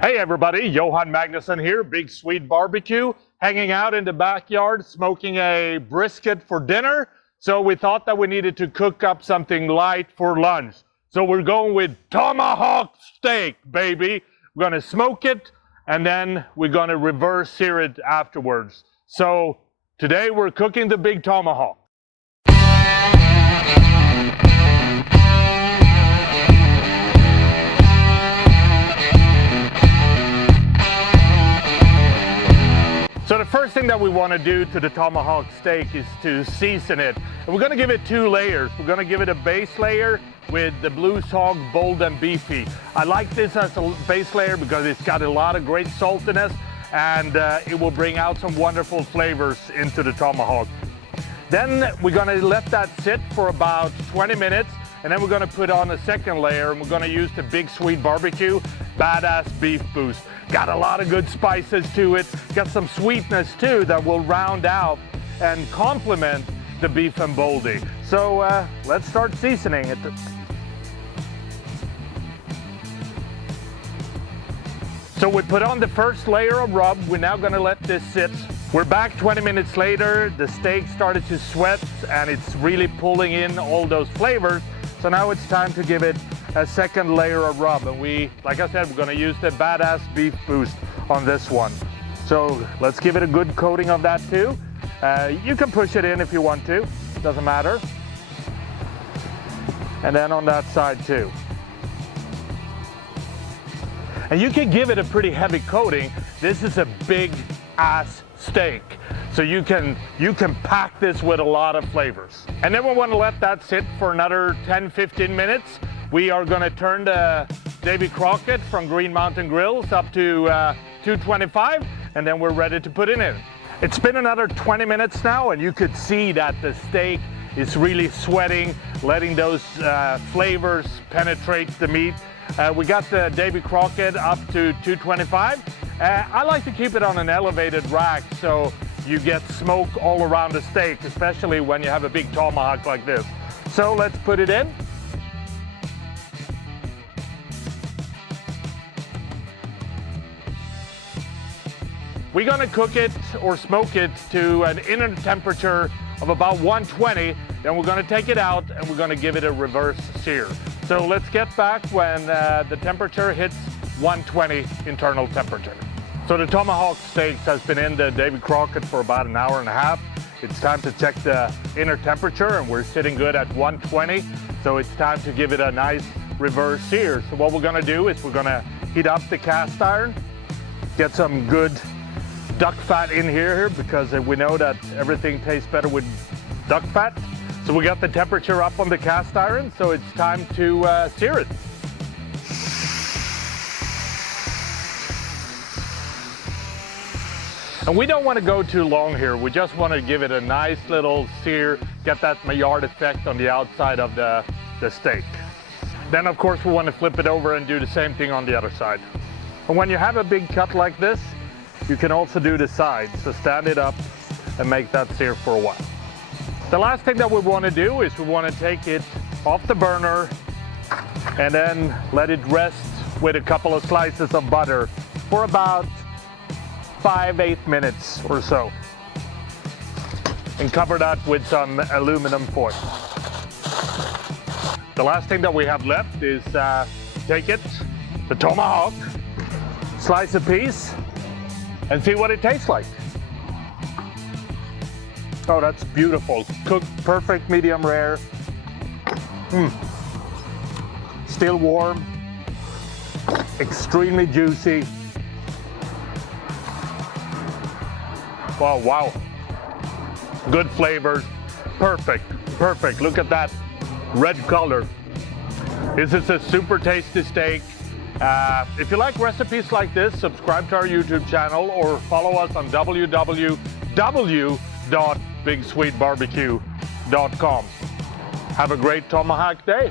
Hey everybody, Johan Magnusson here, Big Swede BBQ, hanging out in the backyard, smoking a brisket for dinner. So we thought that we needed to cook up something light for lunch. So we're going with Tomahawk Steak, baby. We're gonna smoke it, and then we're gonna reverse sear it afterwards. So today we're cooking the big tomahawk. So the first thing that we want to do to the tomahawk steak is to season it. And we're going to give it 2 layers. We're going to give it a base layer with the Blue Hog Bold and Beefy. I like this as a base layer because it's got a lot of great saltiness, and it will bring out some wonderful flavors into the tomahawk. Then we're going to let that sit for about 20 minutes, and then we're going to put on a second layer, and we're going to use the Big Swede BBQ Badass Beef Boost. Got a lot of good spices to it, got some sweetness too that will round out and complement the beef and boldy. So let's start seasoning it. So we put on the first layer of rub. We're now going to let this sit. We're back 20 minutes later. The steak started to sweat and it's really pulling in all those flavors. So now it's time to give it a second layer of rub, and like I said, we're going to use the Badass Beef Boost on this one. So let's give it a good coating of that too. You can push it in if you want to, doesn't matter. And then on that side too. And you can give it a pretty heavy coating. This is a big ass steak, so you can pack this with a lot of flavors. And then we want to let that sit for another 10-15 minutes. We are going to turn the Davy Crockett from Green Mountain Grills up to 225, and then we're ready to put it in. It's been another 20 minutes now, and you could see that the steak is really sweating, letting those flavors penetrate the meat. We got the Davy Crockett up to 225. I like to keep it on an elevated rack so you get smoke all around the steak, especially when you have a big tomahawk like this. So let's put it in. We're gonna cook it or smoke it to an inner temperature of about 120. Then we're gonna take it out and we're gonna give it a reverse sear. So let's get back when the temperature hits 120 internal temperature. So the tomahawk steaks has been in the Davy Crockett for about an hour and a half. It's time to check the inner temperature, and we're sitting good at 120. So it's time to give it a nice reverse sear. So what we're gonna do is we're gonna heat up the cast iron, get some good duck fat in here because we know that everything tastes better with duck fat. So we got the temperature up on the cast iron, so it's time to sear it. And we don't want to go too long here. We just want to give it a nice little sear, get that Maillard effect on the outside of the steak. Then of course we want to flip it over and do the same thing on the other side. And when you have a big cut like this, you can also do the sides, so stand it up and make that sear for a while. The last thing that we want to do is we want to take it off the burner and then let it rest with a couple of slices of butter for about 5-8 minutes or so. And cover that with some aluminum foil. The last thing that we have left is take it, the tomahawk, slice a piece, and see what it tastes like. Oh, that's beautiful. Cooked perfect, medium rare. Still warm. Extremely juicy. Oh, wow. Good flavors. Perfect, perfect. Look at that red color. This is a super tasty steak. If you like recipes like this, subscribe to our YouTube channel or follow us on www.bigswedebarbecue.com. Have a great tomahawk day.